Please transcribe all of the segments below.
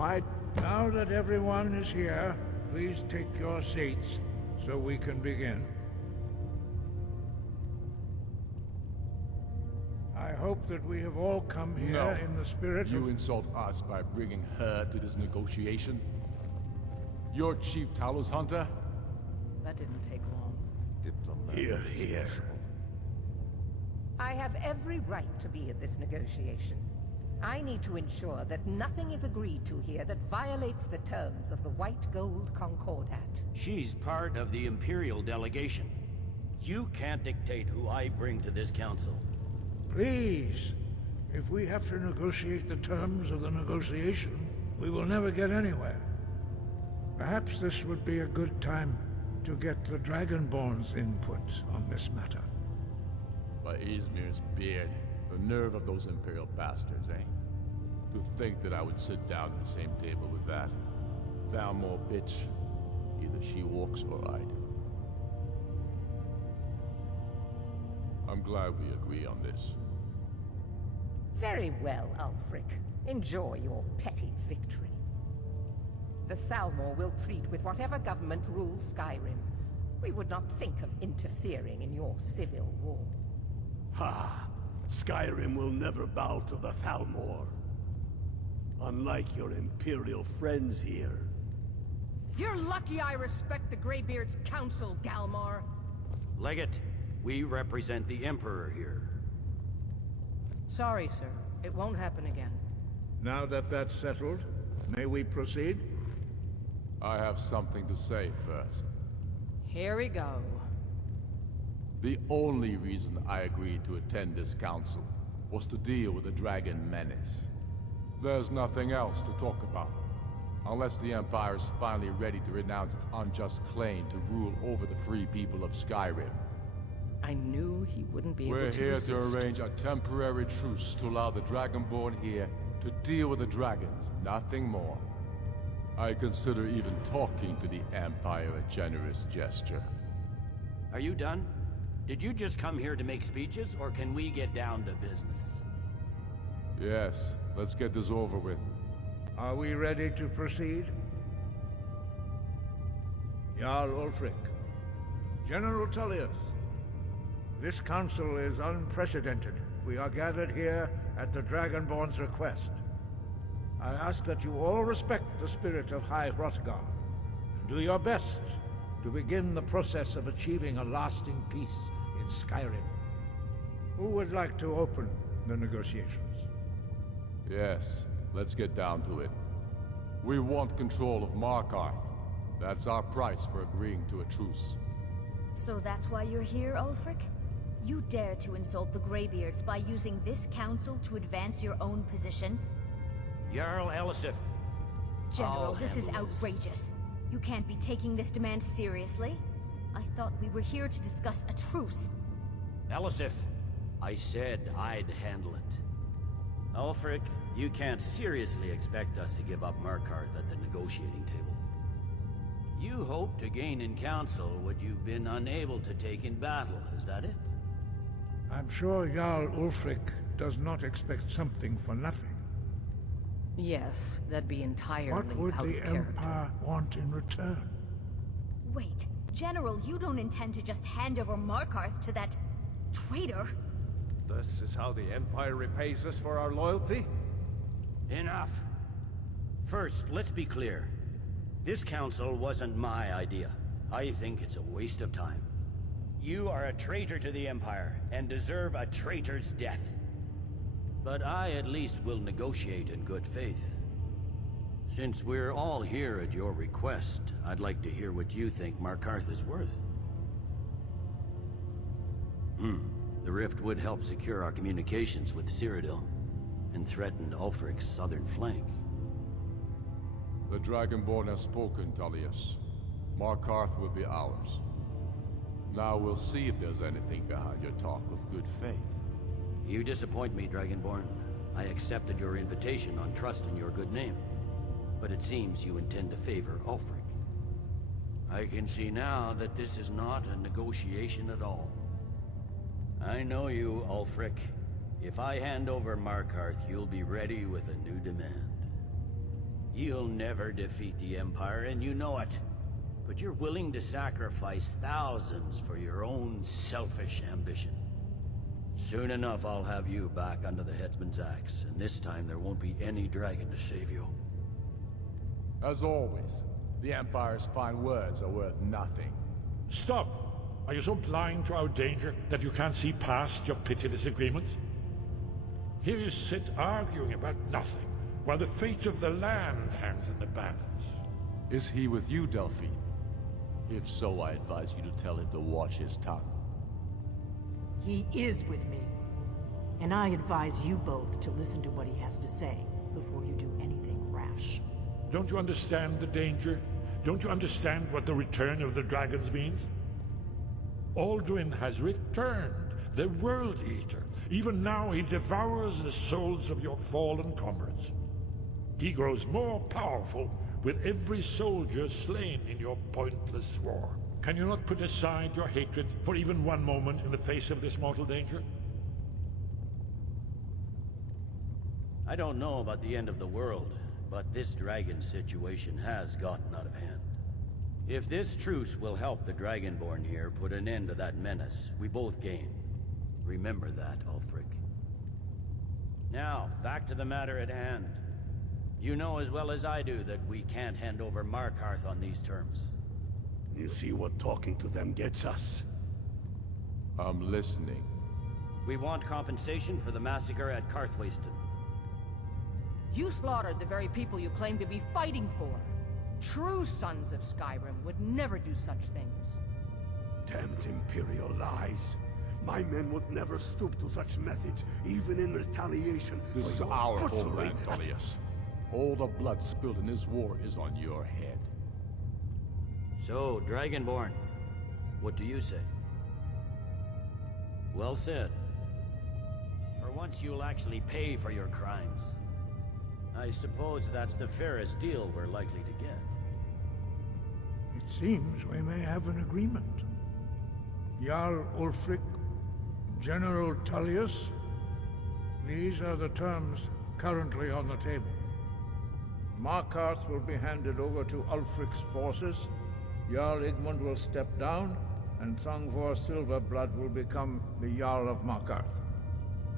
Why, now that everyone is here, please take your seats so we can begin. I hope that we have all come here in the spirit of... You insult us by bringing her to this negotiation? You're Chief Talos Hunter? That didn't take long. Diplomat. Here. I have every right to be at this negotiation. I need to ensure that nothing is agreed to here that violates the terms of the White Gold Concordat. She's part of the Imperial delegation. You can't dictate who I bring to this council. Please, if we have to negotiate the terms of the negotiation, we will never get anywhere. Perhaps this would be a good time to get the Dragonborn's input on this matter. By Izmir's beard, the nerve of those Imperial bastards, eh? To think that I would sit down at the same table with that. Thalmor bitch. Either she walks or I do. I'm glad we agree on this. Very well, Ulfric. Enjoy your petty victory. The Thalmor will treat with whatever government rules Skyrim. We would not think of interfering in your civil war. Ha! Skyrim will never bow to the Thalmor. Unlike your Imperial friends here. You're lucky I respect the Greybeard's counsel, Galmar. Legate, we represent the Emperor here. Sorry, sir. It won't happen again. Now that that's settled, may we proceed? I have something to say first. Here we go. The only reason I agreed to attend this council was to deal with the Dragon Menace. There's nothing else to talk about. Unless the Empire is finally ready to renounce its unjust claim to rule over the free people of Skyrim. I knew he wouldn't be able to We're here resist. to arrange a temporary truce to allow the Dragonborn here to deal with the dragons, nothing more. I consider even talking to the Empire a generous gesture. Are you done? Did you just come here to make speeches, or can we get down to business? Yes, let's get this over with. Are we ready to proceed? Jarl Ulfric, General Tullius, this council is unprecedented. We are gathered here at the Dragonborn's request. I ask that you all respect the spirit of High Hrothgar, and do your best to begin the process of achieving a lasting peace in Skyrim. Who would like to open the negotiations? Yes, let's get down to it. We want control of Markarth. That's our price for agreeing to a truce. So that's why you're here, Ulfric? You dare to insult the Greybeards by using this council to advance your own position? Jarl Elisif. General, this is handle this. outrageous. You can't be taking this demand seriously. I thought we were here to discuss a truce. Elisif, I said I'd handle it. Ulfric, you can't seriously expect us to give up Markarth at the negotiating table. You hope to gain in council what you've been unable to take in battle, is that it? I'm sure Jarl Ulfric does not expect something for nothing. Yes, that'd be entirely What would out the of character. Empire want in return? Wait, General, you don't intend to just hand over Markarth to that traitor? This is how the Empire repays us for our loyalty? Enough. First, let's be clear. This council wasn't my idea. I think it's a waste of time. You are a traitor to the Empire, and deserve a traitor's death. But I at least will negotiate in good faith. Since we're all here at your request, I'd like to hear what you think Markarth is worth. The rift would help secure our communications with Cyrodiil, and threatened Ulfric's southern flank. The Dragonborn has spoken, Tullius. Markarth will be ours. Now we'll see if there's anything behind your talk of good faith. You disappoint me, Dragonborn. I accepted your invitation on trust in your good name. But it seems you intend to favor Ulfric. I can see now that this is not a negotiation at all. I know you, Ulfric. If I hand over Markarth, you'll be ready with a new demand. You'll never defeat the Empire, and you know it. But you're willing to sacrifice thousands for your own selfish ambition. Soon enough, I'll have you back under the headsman's axe, and this time there won't be any dragon to save you. As always, the Empire's fine words are worth nothing. Stop! Are you so blind to our danger that you can't see past your petty disagreements? Here you sit arguing about nothing, while the fate of the land hangs in the balance. Is he with you, Delphine? If so, I advise you to tell him to watch his tongue. He is with me. And I advise you both to listen to what he has to say before you do anything rash. Don't you understand the danger? Don't you understand what the return of the dragons means? Alduin has returned, the World Eater. Even now he devours the souls of your fallen comrades. He grows more powerful with every soldier slain in your pointless war. Can you not put aside your hatred for even one moment in the face of this mortal danger? I don't know about the end of the world, but this dragon situation has gotten out of hand. If this truce will help the Dragonborn here put an end to that menace, we both gain. Remember that, Ulfric. Now, back to the matter at hand. You know as well as I do that we can't hand over Markarth on these terms. You see what talking to them gets us? I'm listening. We want compensation for the massacre at Karthwasten. You slaughtered the very people you claim to be fighting for. True sons of Skyrim would never do such things. Damned Imperial lies. My men would never stoop to such methods, even in retaliation. This for is your our butchery homeland, Tullius. All the blood spilled in this war is on your head. So, Dragonborn, what do you say? Well said. For once you'll actually pay for your crimes. I suppose that's the fairest deal we're likely to get. It seems we may have an agreement. Jarl Ulfric, General Tullius, these are the terms currently on the table. Markarth will be handed over to Ulfric's forces, Jarl Igmund will step down, and Thangvor Silverblood will become the Jarl of Markarth.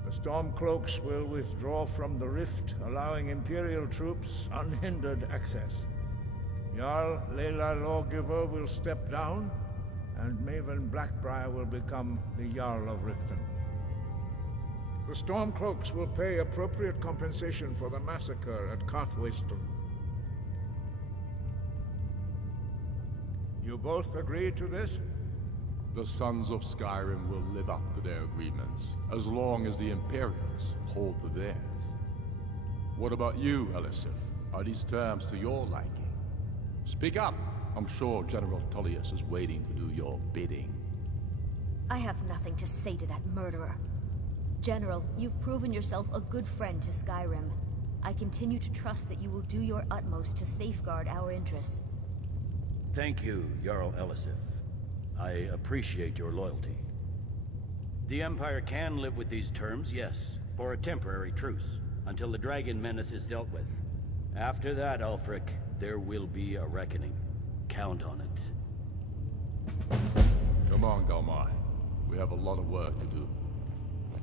The Stormcloaks will withdraw from the rift, allowing Imperial troops unhindered access. Jarl Leila Lawgiver will step down, and Maven Blackbriar will become the Jarl of Riften. The Stormcloaks will pay appropriate compensation for the massacre at Karthwasten. You both agree to this? The Sons of Skyrim will live up to their agreements, as long as the Imperials hold to theirs. What about you, Elisif? Are these terms to your liking? Speak up! I'm sure General Tullius is waiting to do your bidding. I have nothing to say to that murderer. General, you've proven yourself a good friend to Skyrim. I continue to trust that you will do your utmost to safeguard our interests. Thank you, Jarl Elisif. I appreciate your loyalty. The Empire can live with these terms, yes, for a temporary truce, until the dragon menace is dealt with. After that, Ulfric, there will be a reckoning. Count on it. Come on, Thalmor. We have a lot of work to do.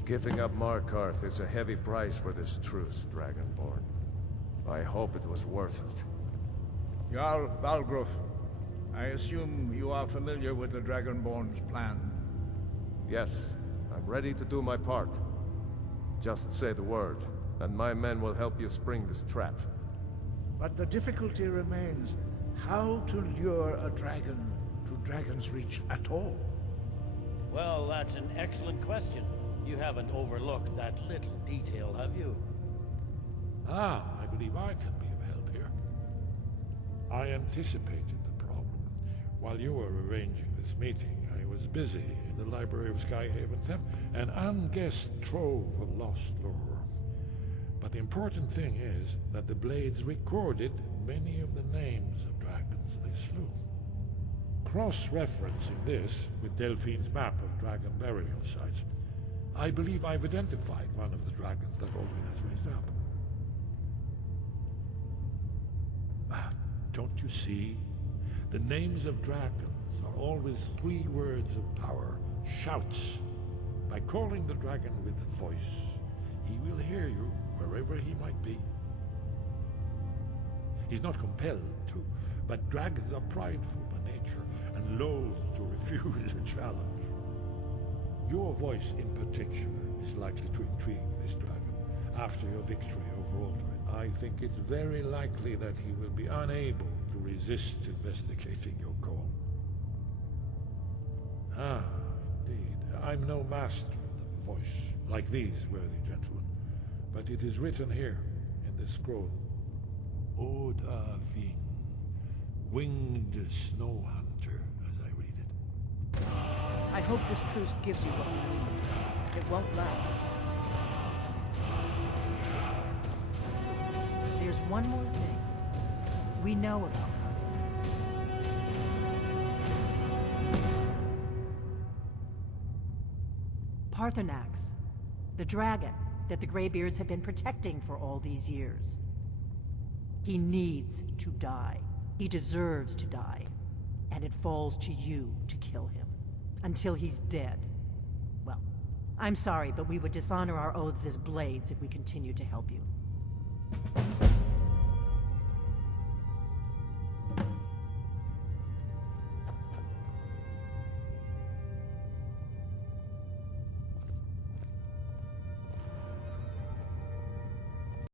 Giving up Markarth is a heavy price for this truce, Dragonborn. I hope it was worth it. Jarl Balgruuf, I assume you are familiar with the Dragonborn's plan. Yes, I'm ready to do my part. Just say the word, and my men will help you spring this trap. But the difficulty remains how to lure a dragon to Dragon's Reach at all. Well, that's an excellent question. You haven't overlooked that little detail, have you? Ah, I believe I can be of help here. I anticipated the problem. While you were arranging this meeting, I was busy in the library of Skyhaven, an unguessed trove of lost lore. But the important thing is that the Blades recorded many of the names of dragons they slew. Cross-referencing this with Delphine's map of dragon burial sites, I believe I've identified one of the dragons that Alduin has raised up. Don't you see? The names of dragons are always 3 words of power, shouts. By calling the dragon with a voice, he will hear you wherever he might be. He's not compelled to, but dragons are prideful by nature and loath to refuse a challenge. Your voice in particular is likely to intrigue this dragon. After your victory over Aldrin, I think it's very likely that he will be unable to resist investigating your call. Ah, indeed. I'm no master of the voice, like these worthy gentlemen, but it is written here in this scroll. Oda Ving, winged snow hunter, as I read it. I hope this truce gives you what you need. It won't last. There's one more thing. We know about Parthenax, the dragon that the Greybeards have been protecting for all these years. He needs to die. He deserves to die. And it falls to you to kill him. Until he's dead. Well, I'm sorry, but we would dishonor our oaths as blades if we continue to help you.